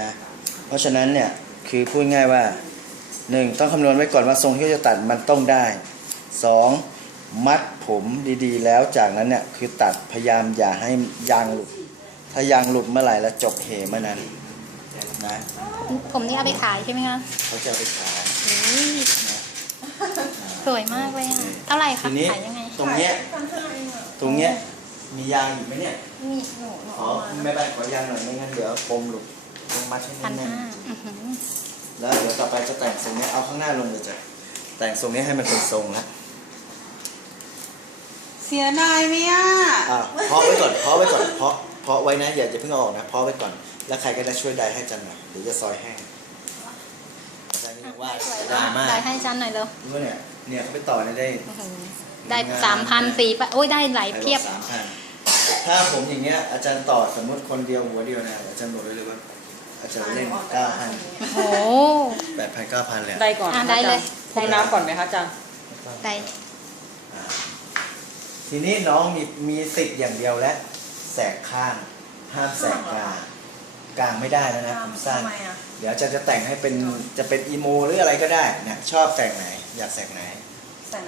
นะเพราะฉะนั้นเนี่ยคือพูดง่ายว่าหนึ่งต้องคำนวณไว้ก่อนว่าทรงที่เขาจะตัดมันต้องได้สองมัดผมดีๆ แล้วจากนั้นเนี่ยคือตัดพยายามอย่าให้ยางหลุด ถ้ายางหลุดเมื่อไหร่แล้วจบเหเมื่อนั้นนะผมนี่เอาไปขายใช่ไหมคะเขาจะเอาไปขายอุ๊ยนะสวยมากเลยอะเท่าไหร่คะทีนี้ขายยังไงตรงเนี้ยพันห้าเองอะตรงเนี้ยมียางอยู่ไหมเนี่ยนี่หนูหนูขอเอามาแม่บ้านขอยางหน่อยไม่งั้นเดี๋ยวปมหลุด ลงมัดให้พันแน่นห้าอื้อหือๆแล้วเดี๋ยวต่อไปจะแต่งทรงเนี้ยเอาข้างหน้าลงเลยจ้ะแต่งทรงนี้ให้มันเป็นทรงแล้วเสียดายไหมอะอะเพาะไว้ก่อนเพาะไว้ก่อนเพาะเพาะไว้นะอย่าจะเพิ่งเอาออกนะเพาะไว้ก่อน แล้วใครก็ได้ช่วยได้ให้จันหน่อยเดี๋ยวจะซอยแห้งอาจารย์นี่ว่าสวยได้มากมากได้ให้จันหน่อยเร็วรู้เนี่ยเนี่ยเขาไปต่อเนี่ยได้ อื้อหือได้สามพันสี่ปะโอ้ยได้หลายเพียบ สามพันถ้าผมอย่างเงี้ยอาจารย์ต่อสมมติคนเดียวหัวเดียวนะอาจารย์บอกไว้เลยว่า อาจารย์เล่นเก้าพันโอ้โหแปดพันเก้าพันเลยได้ก่อนอะได้เลยพรมน้ำก่อนไหมคะอาจารย์ได้อ่าทีนี้น้องมีมีสิทธิ์อย่างเดียวและ แสกข้าง ห้ามแสกกลางกลางไม่ได้แล้วนะผมสั้น ทำไมอะเดี๋ยวอาจารย์จะแต่งให้เป็นจะเป็นอีโมหรืออะไรก็ได้นะชอบแต่งไหน อยากแสกไหน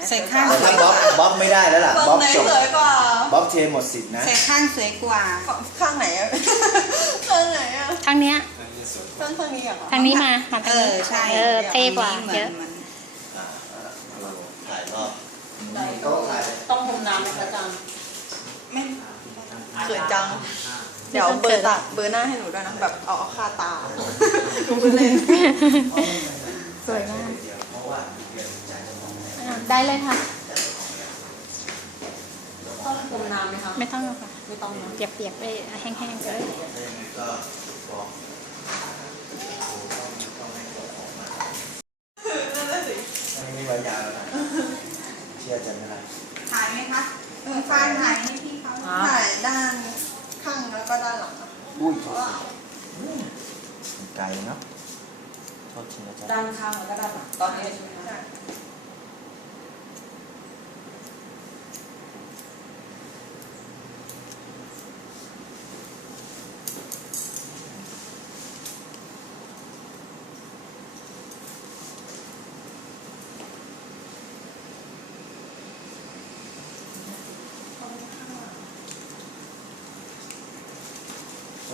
ใส่ข้าง แต่ถ้าบล็อกบล็อกไม่ได้แล้วล่ะตรงบล็อกไหนจบสวยกว่าบล็อกเทหมดสิทธิ์นะ ใส่ข้างสวยกว่า ข้างไหนอะข้างไหนอะ ทางเนี้ย ข้างข้างนี้เหรอทางนี้มามาเอทางนี้อใช่เออเท่กว่าเหมืเยอนอะเหมือนอ่าเราถ่ายรอบโต๊ะถ่ายเลยต้องพรมน้ำไหมคะอาจารย์ไม่เขินจัง เดี๋ยวเบอร์ตาเบอร์หน้าให้หนูด้วยนะแบบเอาเอาคาตาหนูไปเล่นสวยมากเดี๋ยวเพราะว่าเดี๋ยวอาจารย์จะมองให้อะได้เลยค่ะ ต้องพรมน้ำไหมคะไม่ต้องหรอกค่ะไม่ต้องนะเปียกๆไปแห้งๆไปเลยถ้าอย่างนั้นก็บอกต้องให้เขาออกมาอันนี้ ไว้ยาวนะเชื่ออาจารย์ไหมล่ะถ่ายไหมคะเออฟันหายไหมพี่เขาถ่ายด้านข้างแล้วก็ด้านหลังอะอุ้ยไกลเนาะโทษทีนะจ๊ะด้านข้างแล้วก็ด้านหลังตอนนี้ใช่ไหมคะ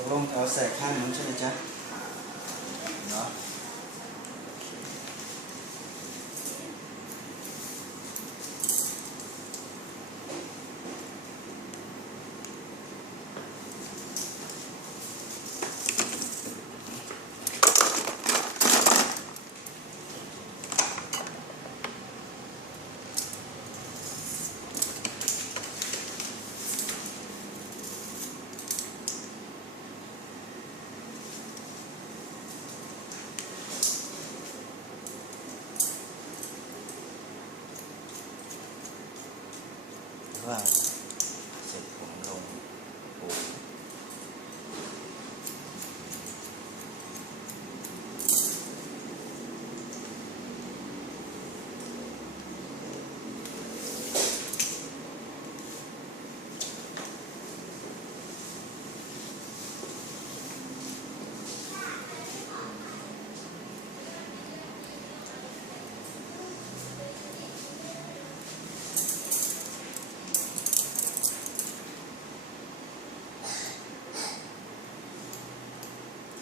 กลงเอาแสกข้างนั้นใช่ไหมจ๊ะเนาะ ว่าเสร็จผมลงปู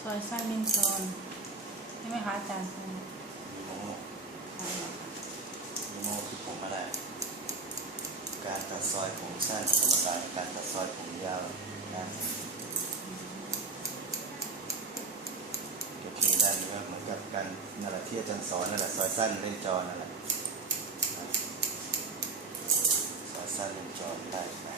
ซ อยไส้มินซอนใช่ไหมคะอาจารย์มีโมมีโมคือผมอะไร การตัดซอยผมสั้นกรรมการการตัดซอยผมยาวนะโอเคได้หรือว่าเหมือนกับกันนั่นแหละที่อาจารย์สอนนั่นแหละซอยสั้นเล่นจอนั่นแหละซอยสั้นเล่นจอได้ไหม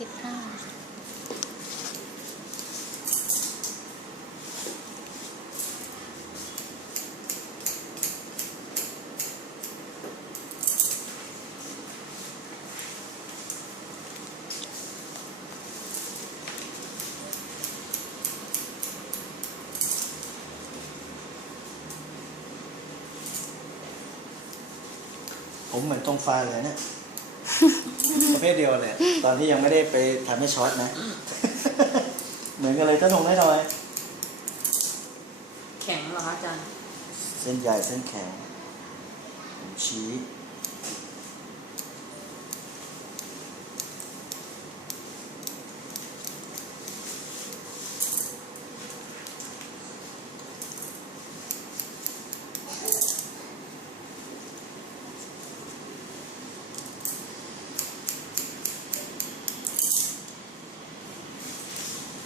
สิบห้าผมเหมือนตรงไฟเลยเนี่ย ประเภทเดียวเลยตอนที่ยังไม่ได้ไปทำให้ช็อตนะ เหมือนกันเลยถ้าลงได้หน่อย แข็งเหรอคะอาจารย์ เส้นใหญ่เส้นแข็งผมชี้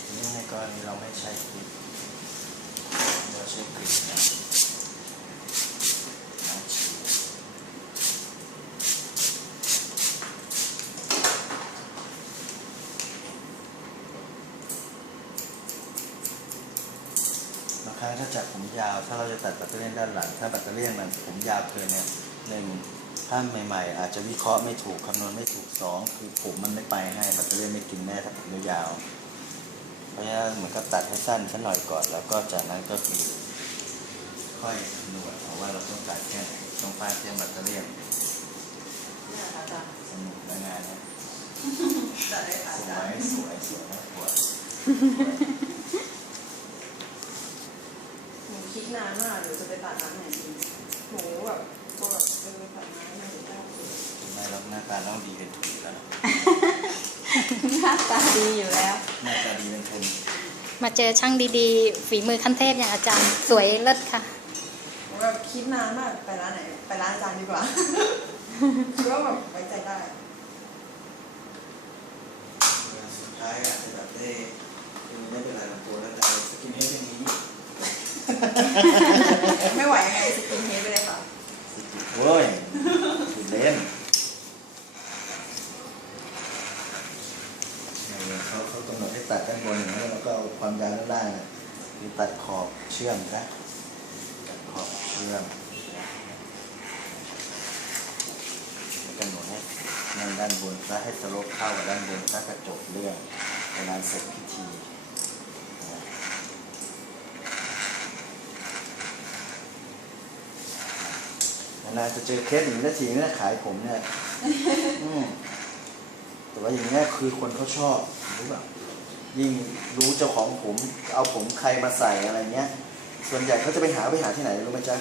ทีนี้ในกรณีเราไม่ใช้กริดเราใช้กริดนะน้ำฉีดบางครั้งถ้าจัดผม ยาว ถ้าเราจะตัดแบตเตอรี่ด้านหลัง ถ้าแบตเตอรี่มันผมยาวเกินเนี่ยหนึ่งถ้าใหม่ ๆ อาจจะวิเคราะห์ไม่ถูกคำนวณไม่ถูกสองคือผมมันไม่ไปให้แบตเตอรี่ไม่กินแน่ถ้าผมยาวๆเพราะฉะนั้นเหมือนกับตัดให้สั้นสักหน่อยก่อน แล้วก็จากนั้นก็คือค่อยคำนวณเอาว่าเราต้องตัดแค่ไหนต้องปาเทียมแบตเตอรี่เนี่ยค่ะอาจารย์สนุกและงานนะจัดเลยค่ะสอาวยจารย์สวยสวยนะปวด หนู คิดนานมากหนูจะไปตัดร้านไหนดีหนูแบบกลัวแบบเออตัดร้านไหนได้ไม่แล้วหน้าตาต้องดีเป็นทุนแล้วนะหน้าตาดีอยู่แล้ว หน้าตาดีเป็นทุนมาเจอช่างดีๆ ฝีมือขั้นเทพอย่างอาจารย์สวยเลิศค่ะหนูแบบคิดนานมากไปร้านไหนไปร้านอาจารย์ดีกว่าคือว่าแบบไว้ใจได้สุดท้ายอาจจะแบบได้คือไม่เป็นไรหรอกตัวแล้วแต่สกินเฮดอย่างนี้ ไม่ไหวยังไงสกินเฮดไปเลยค่ะโว้ยถูเล่นเนี่ยเขาเขากำหนดให้ตัดด้านบนอย่างนี้แล้วก็เอาความยาวด้านล่างเนี่ยคือตัดขอบเชื่อมนะตัดขอบเชื่อมแล้วกำหนดให้นั่นด้านบนซะให้สโลปเข้ากับด้านบนซะกระจบเรื่องเวลาเสร็จพิธี นานๆจะเจอเคสอย่างนี้นาทีเนี่ยขายผมเนี่ยอืมแต่ว่าอย่างเงี้ยคือคนเขาชอบรู้ป่ะยิ่งรู้เจ้าของผม เอาผมใครมาใส่อะไรเงี้ย ส่วนใหญ่เขาจะไปหาไปหาที่ไหนรู้ไหมจ๊ะ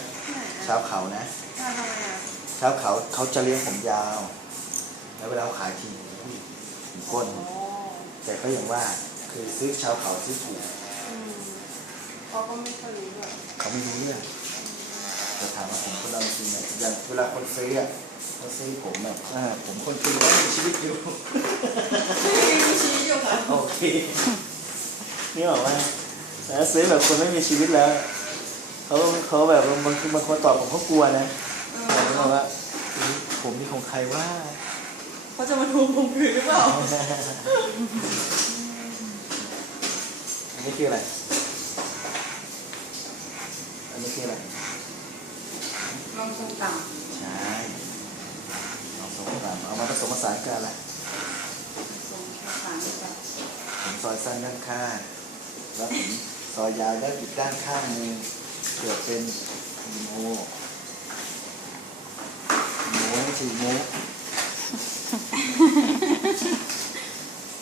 ชาวเขานะอ่าทำไมอะชาวเขาเขาจะเลี้ยงผมยาว แล้วเวลาเขาขายทีอุ้ยถึงก้นอ๋อแต่ก็อย่างว่าคือซื้อชาวเขาซื้อถูกอืมเขาก็ไม่ค่อยรู้ด้วยเขาไม่รู้เรื่องแต่ถามว่าผมคนเราจริงๆเนี่ย อย่างเวลาคนซื้ออะเขาซื้อผมแบบอ่าผมคนจริงก็มีชีวิตอยู่ มีชีวิตอยู่ค่ะโอเค นี่บอกว่าแล้วซื้อแบบคนไม่มีชีวิตแล้วเขาเขาแบบบางบางคนตอบผมเขากลัวนะเอแต่อเขาบอกว่าอุ๊ยผมนี่ของใครว่าเขาจะมาทวงผมคืนหรือเปล่าอันนี้คืออะไร อันนี้คืออะไร ลองทรงต่ใช่เอาผสมผสานเอามาผสมผสานกันแหละำทรงแค่สามแบบผมซอยสั้นด้านข้างแล้วผมซอยยาวด้านอีกด้านข้างหนึงเกิดเป็นอีโมอีโมไม่ใช่อีโม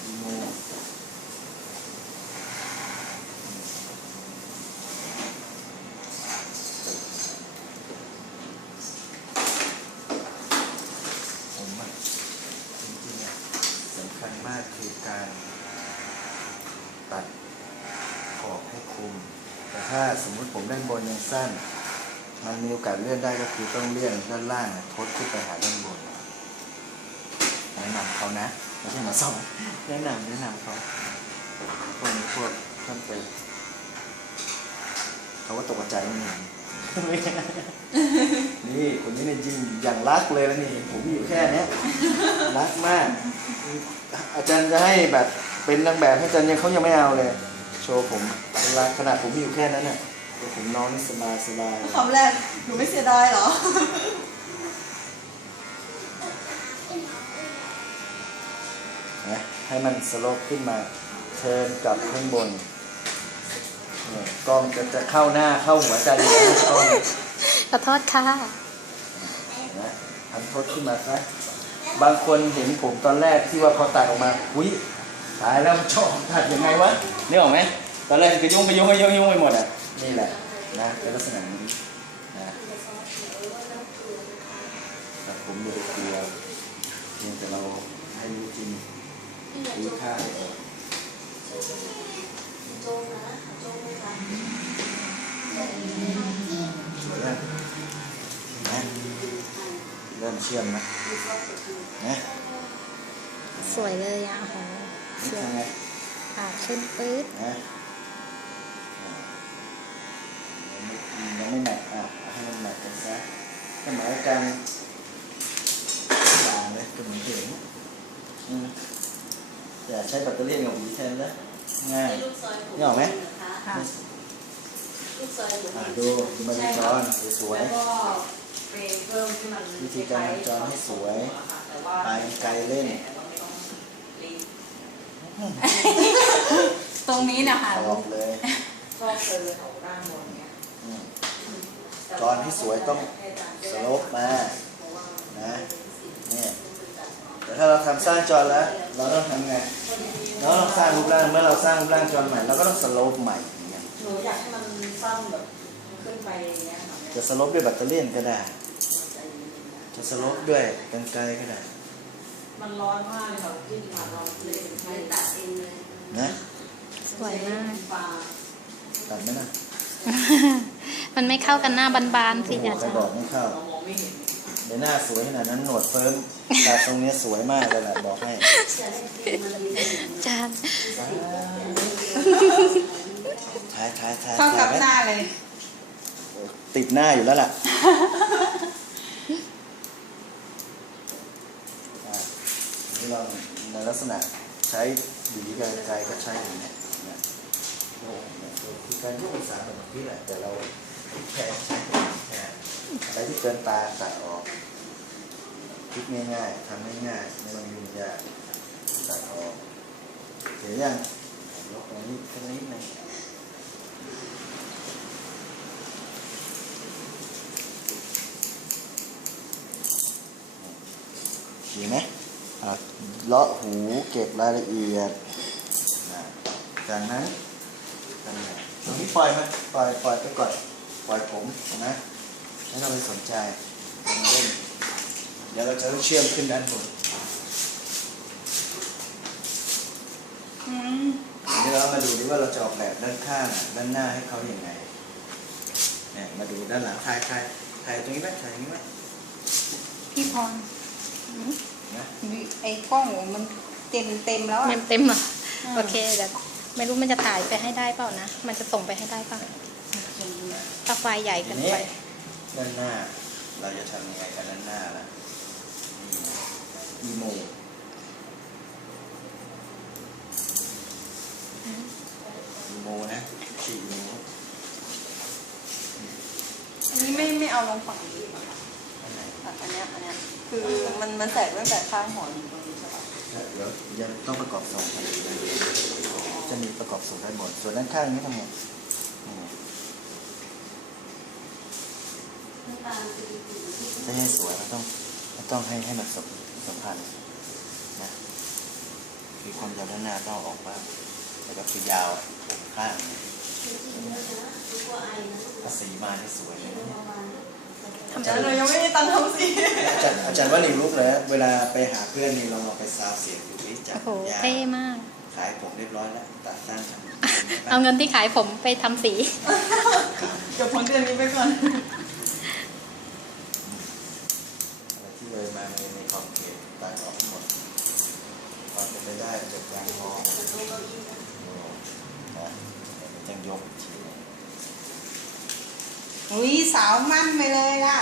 อีโม มากคือการตัดขอบให้คุม แต่ถ้าสมมุติผมด้านบนยัง สั้น มันมีโอกาสเลื่อนได้ก็คือต้องเลื่อนด้านล่างทดขึ้นไปหาด้านบนแนะนำเขานะไม่ใช่มาสอนแนะนำแนะนำเขาพวกนี้พวกท่านไปเขาก็ตกใจไม่เห็นนี่คนนี้เนี่ยยิงอย่างรักเลยแล้วนี่ผมอยู่แค่เนี้ยรักมาก อาจารย์จะให้แบบเป็นนางแบบให้อาจารย์ยังเขายังไม่เอาเลย โชว์ผมเวลาขนาดผมอยู่แค่นั้นน่ะ ผมนอนนี่สบายสบายคำแรกหนูไม่เสียดายเหรอนะให้มันสโลปขึ้นมาเทิร์นกลับข้างบนเนี่ยกล้องจะจะเข้าหน้าเข้าหัวใจอยู่แล้วกล้องขอโทษค่ะนะทำโทษขึ้นมาซะบางคนเห็นผมตอนแรกที่ว่าพอตัดออกมาอุ้ยตายแล้วมันชอบตัดยังไงวะนี่ออกไหมตอนแรกก็ยุ่งไปยุ่งไปยุ่งยุ่งไปหมดอะ นี่แหละนะเป็นลักษณะนี้นะแต่ผมอยู่าไปกลัวเพียงแต่เราให้รู้จริงรู้ค่าเออสวยอะนะเริ่มเชื่อมนะนะสวยเลยอะโอ้โหนี่สวยทำไงปาขึ้นปื๊ดนะ ยังไม่แมทอะให้มันแมทกันซะสมัยการด่างเลยก็เหมือนเดิมอืมแต่ใช้แบตเตอรี่กับหวีแทนนะง่ายนี่ออกไหมค่ะอะดูดูมาดูจอนสวยแล้วก็เเพิ่มที่มันวิธีการทำจอให้สวยแต่ว่าปไกลเล่นเราไม่ต้องรีบตรงนี้นะคะออกเลยชอบเจอแถวด้านบน จอนที่สวยต้องสโลปมานะเนี่ยแต่ถ้าเราทำสร้างจอแล้ว เราต้องทำไงเราต้องสร้างรูปร่างเมื่อเราสร้างรูปร่างจอใหม่เราก็ต้องสโลปใหม่อย่างเงี้ยหนูอยากให้มันสั้นแบบขึ้นไปอย่างเงี้ยค่ะจะสโลปด้วยแบตเตอรี่ก็ได้ จะสโลปด้วยกันไกลก็ได้ มันร้อนมากเลยค่ะที่ผ่านเราเลยใช้ตัดเองเลยนะสวยมากปลาตัดไหมนะ มันไม่เข้ากันหน้าบานๆสิโอ้โหอาใครจารบอกย์ไม่เข้าเรามองไม่เห็นในหน้าสวยขนาดนั้นหนวดเฟิร์มแต่ตรงเนี้ยสวยมากเลยแหละบอกให้อาจารย์ท้ายท้ายท้ายเข้ากับถ่ยไว้หน้าเลย ติดหน้าอยู่แล้วล่ะอะนี่เราในลักษณะใช้หวีกันไกลก็ใช้อย่างเนี้ยนะโอ้โหเนี่ยคือการยกองศาแบบนี้แหละแต่เรา แค่อะไรที่เกินตาตัดออกคิดง่ายๆทำง่ายๆไม่ต้องยุ่งยากตัดออกเห็นยังยกตรงนี้แค่นิดนึงดีไหมเลาะหูเก็บรายละเอียดจากนั้นตรงนี้ปล่อยมันปล่อยปล่อยไปก่อน ปล่อยผมนะไม่ต้องไปสนใจมาเล่นเดี๋ยวเราจะต้องเชื่อมขึ้นด้านบนอืมเดี๋ยวเรามาดูดิว่าเราจะออกแบบด้านข้างอะด้านหน้าให้เขาอย่างไงเนี่ยมาดูด้านหลังถ่ายถ่ายถ่ายตรงนี้ไหมถ่ายตรงนี้ไหมพี่พรนะไอ้กล้องมันเต็มเต็มแล้วอะเต็มเต็มๆอะโอเคเดี๋ยวไม่รู้มันจะถ่ายไปให้ได้เปล่านะ มันจะส่งไปให้ได้เปล่า ถ้าไฟล์ใหญ่ทีเกินนี้ไป ด้านหน้า เราจะทำยังไงกับด้านหน้าล่ะอีโมอีโมนะสี่อีโมอันนี้ไม่ไม่เอาลงฝั่งนี้เหรอคะอันไหนแบบอันเนี้ยอันเนี้ยคือมันมันแตกตั้งแต่ข้างหัวหนูตรงนี้ใช่ปะเดี๋ยวยังต้องประกอบทรงกันจะมีประกอบทรงได้หมดส่วนด้านข้างนี้ทำไงอืม จะให้สวยเราต้องเราต้องให้ให้มันสมสัมพันธ์นะคือความยาวด้านหน้าต้องออกบ้างแล้วก็คือยาวผมข้างถ้าสีมาที่สวยเลยนะเนี่ยทำเดี๋ยวสีหนูยังไม่มีตังค์ทำสีอาจารย์อาจารย์ว่านี่รู้เลยเวลาไปหาเพื่อนนี่ลองเอาไปซาวเสียงดูดิจากโอ้โหยาเท่มาก ขายผมเรียบร้อยแล้วตัดสั้นเอาเงินที่ขายผมไปทำสีเดี๋ยวพ้นเดือนนี้ไปก่อน อะไรที่เลยมาในในขอบเขตตัดออกทั้งหมดพอเป็นไปได้จะ ยางมองโอ้นะจังยกทีอุ้ยสาวมั่นไปเลยล่ะ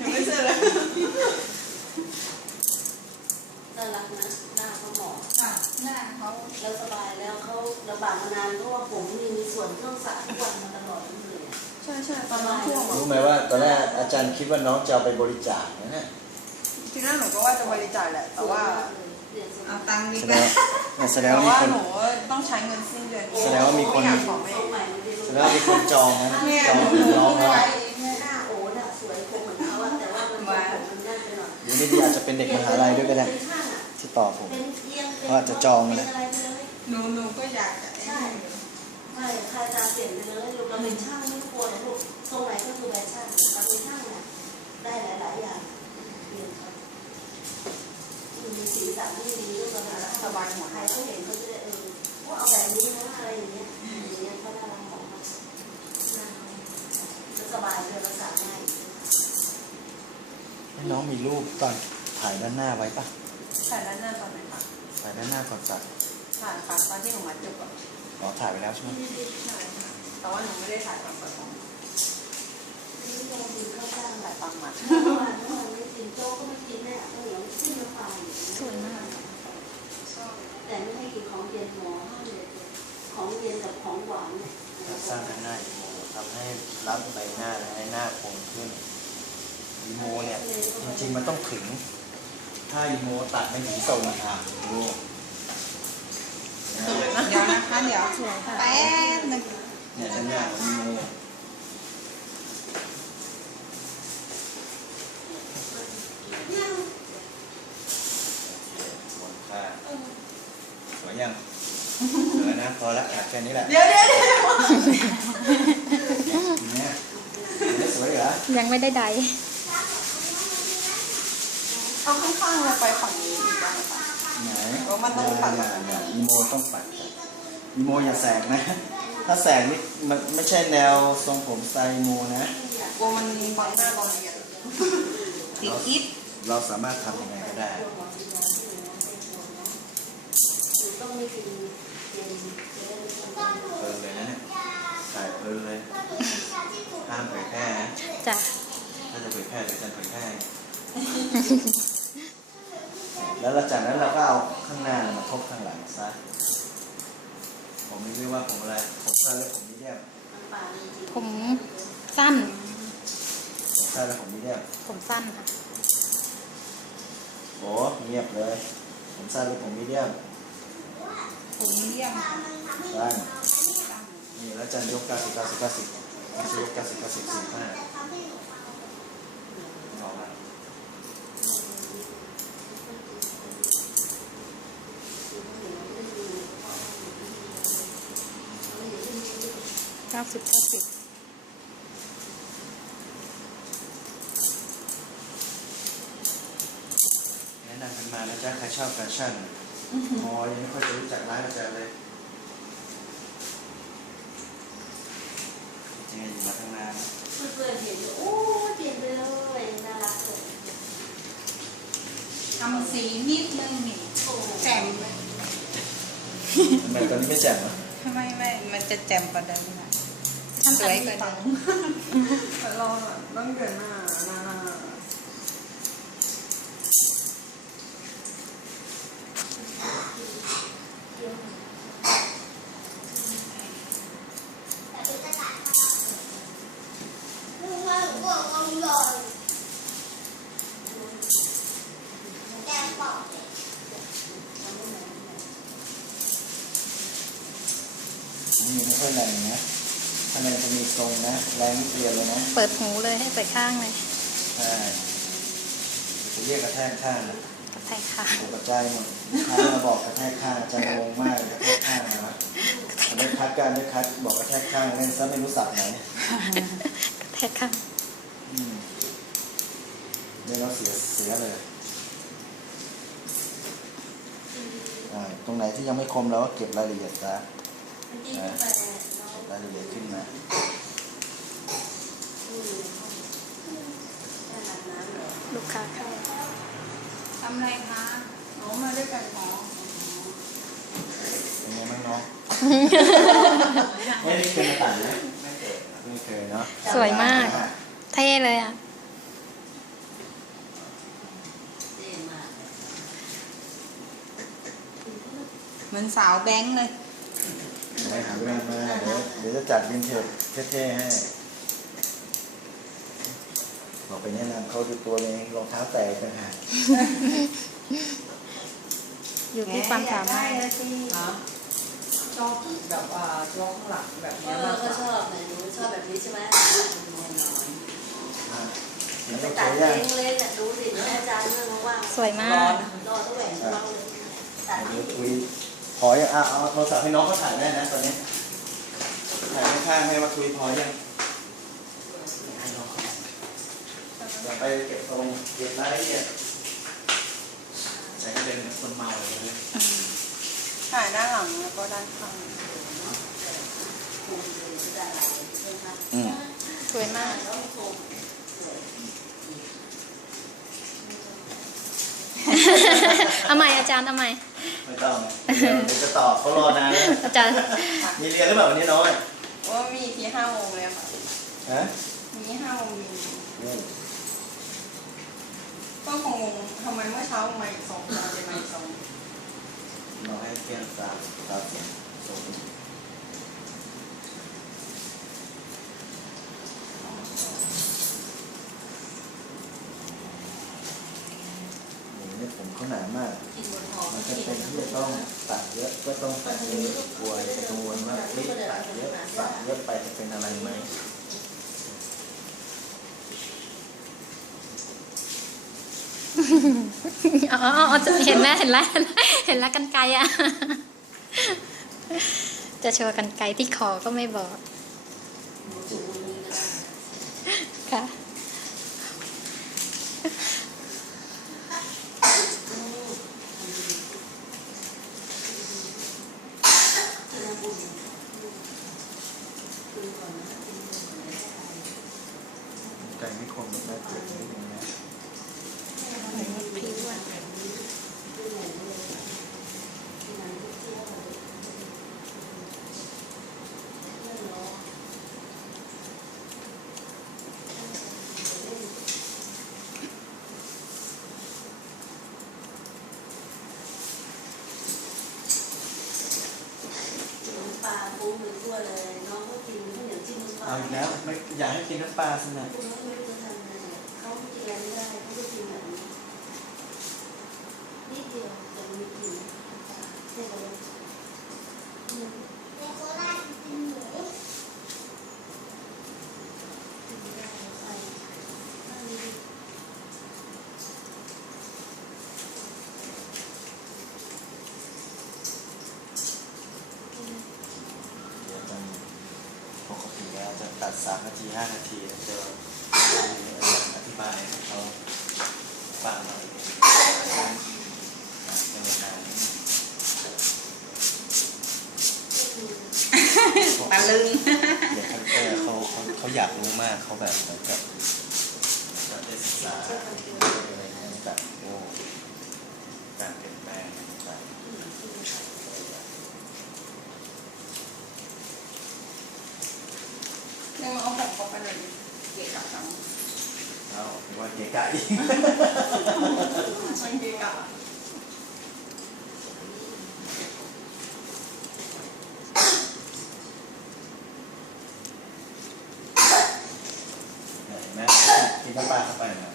ยังไม่เสร็จเลยน่ารักนะหน้าเขาเหมาะหน้าเขาแล้วสบายแล้วเขาลำบากมานานเพราะว่าผมนี่มีส่วนเครื่องสระทุกวันมาตลอดเลยใช่ใช่ตอนน้ำท่วมอะรู้ไหมว่าตอนแรกอาจารย์คิดว่าน้องจะเอาไปบริจาคนะเนี่ยทีแรกหนูก็ว่าจะบริจาคแหละแต่ว่า เรียนสเอามัยตังค์ดีแสกดว่างว่าแสดงแต่ว่ามีว่าคน หนูต้องใช้เงินสิ้นเดือนนี้แสดงว่ามีคน ไอยากขอไม่สมัยมันเรียนแสดงว่ามีคนจองนะเนี่ยจองหนูน้องไม่เขาไหวหน้าโอ้น่ะสวยคงเหมือนเขาอะแต่ว่ามันผมมันนั่นไปหน่อยหรือไม่ดีอาจจะเป็นเด็กมหาลัยด้วยก็ได้เป็นช่างอะที่ต่อผม เป็นเอียงเป็นเขาอาจจะจองมาเป็เลยนอะไรไปเลยหนูหนูก็อยากจะใช่ใช่ใครจะเปลี่ยนไปเลยลูกเราเป็นช่างไม่ควรนะลูกทรงไหนก็คือแบบช่างเราเป็นช่างเนี่ยได้หลายๆอย่างเรียน ครับมีสีสันที่ดีด้วยกันนะสบายหัวใครเขาเห็นเขาจะได้เออว่าเอาแบบนี้นะอะไรอย่างเงี้ยอย่างเงี้ยเขาน่ารักของมันะสบายเลยภาษาง่ายน้องมีรูปตอนถ่ายด้านหน้าไว้ปะถ่ายด้านหน้าตอนไหนคะถ่ายด้านหน้าก่อนตัดถ่ายค่ะตอนที่หนูมัดจุกอะอ๋อถ่ายไปแล้วใช่ไหมแต่ว่าหนูไม่ได้ถ่ายตอนเปิดของนี่โดนดีเข้าจ้างแบถ่ายบตอนมัด เมื่อวานเมื่อวานไม่กินโจ๊กก็ไม่กินแน่ข้าวเหนียวขึ้นมาฟังสวยมาก แต่ไม่ให้กินของเย็นหมอห้ามเลยของเย็นกับของหวานเนี่ยตัดสั้นด้านหน้าอีโมทำให้รับใบหน้าและให้หน้าคมขึ้นอีโมเนี่ยจริงๆมันต้องถึง ถ้าอีโมตัดไม่ถึงทรงอะดูนะเดี๋ยวนะคะเดี๋ยวสวยค่ะแป๊บนึงเนี่ยด้านหน้าของอีโมหมดค่าสวยยังสวยนะ พอละอะแค่นี้แหละเดี๋ยวเดี๋ยวเดี๋ยวเนี่ยเนี่ยสวยเหรอยังไม่ได้ใดเอาข้างๆเราไปฝั่งนี้อีกได้ไหมคะไหนเพราะมันต้องปัดอย่าอย่าอีโมต้องปัดอีโมอย่าแสกนะ ถ้าแสกนี่มันไม่ใช่แนวทรงผมสไตล์อีโมนะกลัวมันบังหน้าตอนเรียนติดกิ๊บเราสามารถทำยังไงก็ได้คือต้องไม่กิน เย็นจะได้ไม่ต้องเพลินเลยนะเนี่ยถ่ายเพลินเลยห้ามเผยแพร่นะจ้ะถ้าจะเผยแพร่เดี๋ยวจะเผยแพร่แล้วหลังจากนั้นเราก็เอาข้างหน้ามาทบข้างหลังซะผมไม่เรียกว่าผมอะไรผมสั้นและผมมีเดียมน้ำปลาจริงผมสั้น ผมสั้นและผมมีเดียมผมสั้นค่ะโอ้เงียบเลย ผมสั้นและผมมีเดียม ผมเยี่ยมสั้นนี่แล้วจันยก90 90 90ไม่ใช่ยก90 90 45ออกมาเก้าสิบเก้าสิบแนะนำกันมานะจ๊ะใครชอบแฟชั่น มอยังไม่ค่อยจะรู้จักร้านอาจารย์เลยจริงๆอยู่มาตั้งนานนะเพื่อนๆเห็นโอ้เปลี่ยนไปเลยน่ารักเลยทำสีนิดนึงนี่โอ้แจ่มทำไมตอนนี้ไม่แจ่มอะไม่ไม่มันจะแจ่มกว่าเดิมค่ะสวยกว่าเดิมรอต้องเดือนหน้าห น้านี่ไม่ค่อยแรงนะถ้าแรงจะมีทรงนะ แรงนิดเดียวเลยนะ เปิดหูเลยให้เปิดข้างเลยใช่จะเรียกกระแทกข้างนะกระแทกข้างตกใจหมดค้ามาบอกกระแทกข้างจะงงมากกระแทกข้างนะได้คัดการได้คัดบอกกระแทกข้างเล่นซะไม่รู้สับไหนกระแทกข้างอืมไม่งั้นเสียเสียเลยอ่าตรงไหนที่ยังไม่คมเราก็เก็บรายละเอียดซะมั นจิ้มขึ้นไปเนี่ยน้องเก็บรายละเอียดขึ้นมาเรอลูกค้าเข้าทำอะไรคะน้องมาด้วยกันหมอเป็นไงบ้างน้องไม่ได้เคยมาตัดนะไม่เคยไม่เคยเนาะสวยมาก เท่เลยอะเหมือนสาวแบงค์เลย ไหนหาแว่นมาเดี๋ยวเดี๋ยวจะจัดวินเทจเท่ๆให้บอกไปแนะนำเขาดูตัวเองรองเท้าแตกต่างหากอยู่ที่ความสามารถชอบแบบว่าช่วงข้างหลังแบบเอนี้อมากกก็ว่าชอบไหนหนูชอบแบบนี้ใช่ไหมแน่นอนเห็นไปโอเคตัดยังเล็กๆอะดูสิแม่อาจารย์เรื่องว่างสวยมากๆรอต้องแหวนเราเลยตัดเดี๋ยวคุย พอยังอะเอาโทรศัพท์ให้น้องเขาถ่ายได้นะตอนนี้ ถ่ายข้างๆให้ว่าคุยพอยังให้น้องเขาเดี๋ยวไปเก็บตรงเก็บรายละเอียดแต่ก็เป็นเหมือนคนเมาเลยนะถ่ายด้านหลังแล้วก็ด้านข้างคุมเลยจะได้อะไรใช่ไหมคะอืมสวยมากต้องคุมสวยเอาใหม่อาจารย์เอาใหม่ไม่ ต้องเดี๋ยวเดี๋ยวจะตอบเขารอนานแล้วอาจารย์ มีเรียนหรือเปล่าวันนี้น้องอะว่ามีที่ห้าโมงเลยค่ะ ฮะมีห้าโมงมีนี่ก็คงงงทำไมเมื่อเช้ามาอีกสองตอนเย็นมาอีกสองน้องให้เพียงสามสามเสียงส่งโอ้โหนี่ ผมเขาหนามาก มันจะเป็นที่จะต้องตัดเยอะก็ต้องตัดเยอะกลัวจะกังวลว่าเฮ้ยตัดเยอะตัดเยอะไปจะเป็นอะไรไหมอ๋ออ๋อเห็นแล้วเห็นแล้วเห็นแล้วกันไกลอะ จะโชว์กันไกลที่คอก็ไม่บอก สูงนี้ก็ได้ ค่ะ ที่น้ำบุญคุยก่อนนะคุยก่อนนะ ใจไม่คมหรอกนะเกิดนิดนึงนะ ผิวอะ ที่ไหนเลยที่ไหนที่เที่ยวเลยเรื่องเนาะ น้ำปลาฟุ้งไปทั่ วเลย น้องก็กินข้าวเหนียวจิ้มน้ำปลาเอาอีกแล้วไม่อยากให้กินน้ำปลาสินะพวกน้องไม่รู้จะทำยังไงเขากินอะไรไม่ได้เขาก็กินแบบนี้นิดเดียวแต่มีกลิ่นน้ำปลาใช่ไหมอืมกินไม่ได้ไปนั่นนี่ เดี๋ยวจะปกติแล้วจะตัด สามนาทีห้านาทีแล้วจะอธิบายให้เขาฟังหน่อยเป็นยังไง ตะลึง เด็กคันเตอร์เขาเขาเขาอยากรู้มากเขาแบบเหมือนกับจะได้ศึกษาอะไรเงี้ยแบบโอ้การเปลี่ยนแปลงต่าง นึงเอาของเขาไปเลยเกะกะจัง ๆเอา ว่าเกะกะอีกมันเกะกะเห็นไหมกินน้ำปลาเข้าไปนะ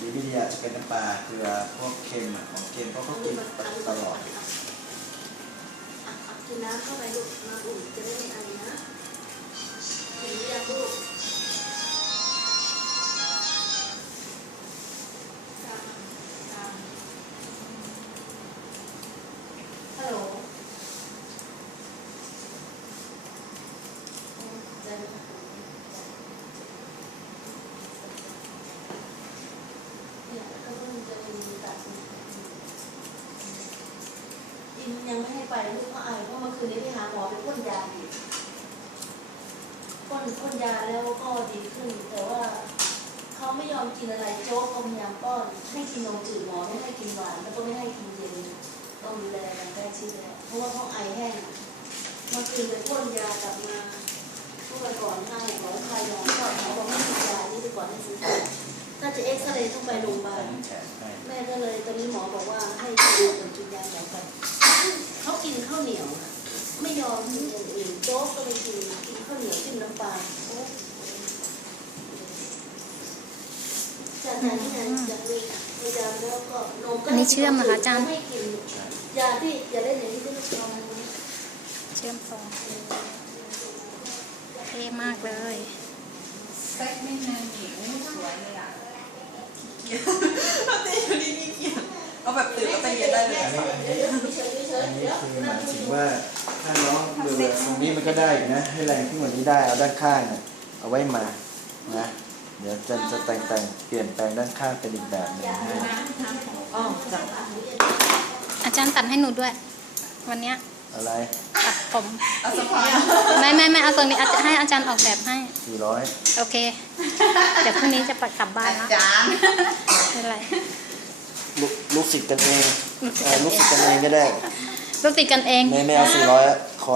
ดีวิดีอาจจะเป็นน้ำปลาเกลือพวกเค็มอะของเค็มเพราะเขากินตลอด กินน้ำเข้าไปลูก คืนนี้ไปหาหมอไปพ่นยาอีพ่นพ่นยาแล้วก็ดีขึ้น แต่ว่าเขาไม่ยอมกินอะไรโจ๊กก็พยายามป้อนให้กินนมจืดหมอไม่ให้กินหวานแล้วก็ไม่ให้กินเย็นต้องดูแลอย่างใกล้ชิดแล้วเพราะว่าเขาไอแห้งเมื่อคืนไปพ่นยากลับมาเมื่อวันก่อนให้หมอคลายนอนก็หมอบอกไม่กินยานี่ไปก่อนให้ซื้อถ้าจะเอ็กซเรย์ต้องไปโรงพยาบาลแม่ก็เลยตอนนี้หมอบอกว่าให้กินยาเป็นกินยาแข็งไปเขากินข้าวเหนียวอะ ไม่ยอมกินอย่างอื่นโจ๊กก็ไม่กินกินข้าวเหนียวจิ้มน้ำปลาโอ้จากนั้นที่นั้นจากนี้พยายามแล้วก็นมก็อันนี้เชื่อมเหรอคะอาจารย์ ไม่กินยาที่อย่าเล่นอย่างนี้ที่ลูกน้องนะเชื่อมต่อเท่มากเลยเซ็กไม่นานหญิงสวยเลยอะเอาตีอยู่นี่นี่เกียจเอาแบบตื่นก็ตีเย็นได้เลยเดี๋ยวไม่เฉยไม่เฉยอันนี้เดี๋ยวคือหมายถึงว่าถ้าน้องเบื่อตรงนี้มันก็ได้อยู่นะ ให้แรงขึ้นกว่านี้ได้เอาด้านข้างเนี่ยเอาไว้มานะเดี๋ยวจะจะแต่งแต่งเปลี่ยนแปลงด้านข้างเป็นอีกแบบหนึงนะอ๋อจ้ะอาจารย์ตัดให้หนูด้วย วันเนี้ยอะไรตัดผมเอาสะพานไม่ไม่ไม่เอาตรงนี้อาจจะให้อาจารย์ออกแบบให้400โอเค เดี๋ยวพรุ่งนี้จะไปกลับบ้านอาแล้วจารย์ ไม่เป็นไร ลูกลูกศิษย์กันเองเออลูกศิษย์กันเองก็ได้ ลูกติดกันเอง ไม่ไม่เอา400อะขอ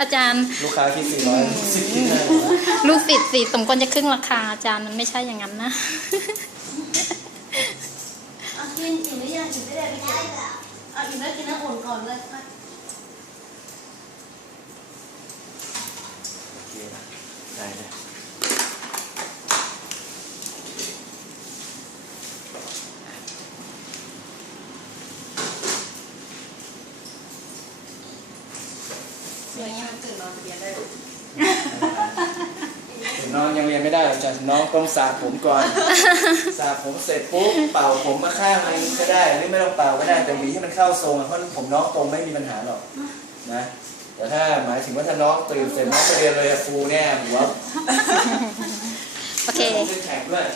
อาจารย์500ลูกค้าคิด400ลูกศิษย์คิด500ลูกศิษย์สิสมควรจะครึ่งราคาอาจารย์มันไม่ใช่อย่างนั้นนะอะกินอิ่มหรือยังอิ่มไม่ได้ไปกินอะอิ่มแล้วกินน้ำอุ่นก่อนเลยอะโอเคได้เลย น้องยังเรียนไม่ได้หรอกจ้ะน้องต้องสระผมก่อนสระผมเสร็จปุ๊บเป่าผมมาข้างนึงก็ได้หรือไม่ต้องเป่าก็ได้แต่หวีให้มันเข้าทรงเพราะผมน้องตรงไม่มีปัญหาหรอกนะแต่ถ้าหมายถึงว่าถ้าน้องตื่นเสร็จน้องไปเรียนเลยฟูแน่หัวโอเคผข็นด้วย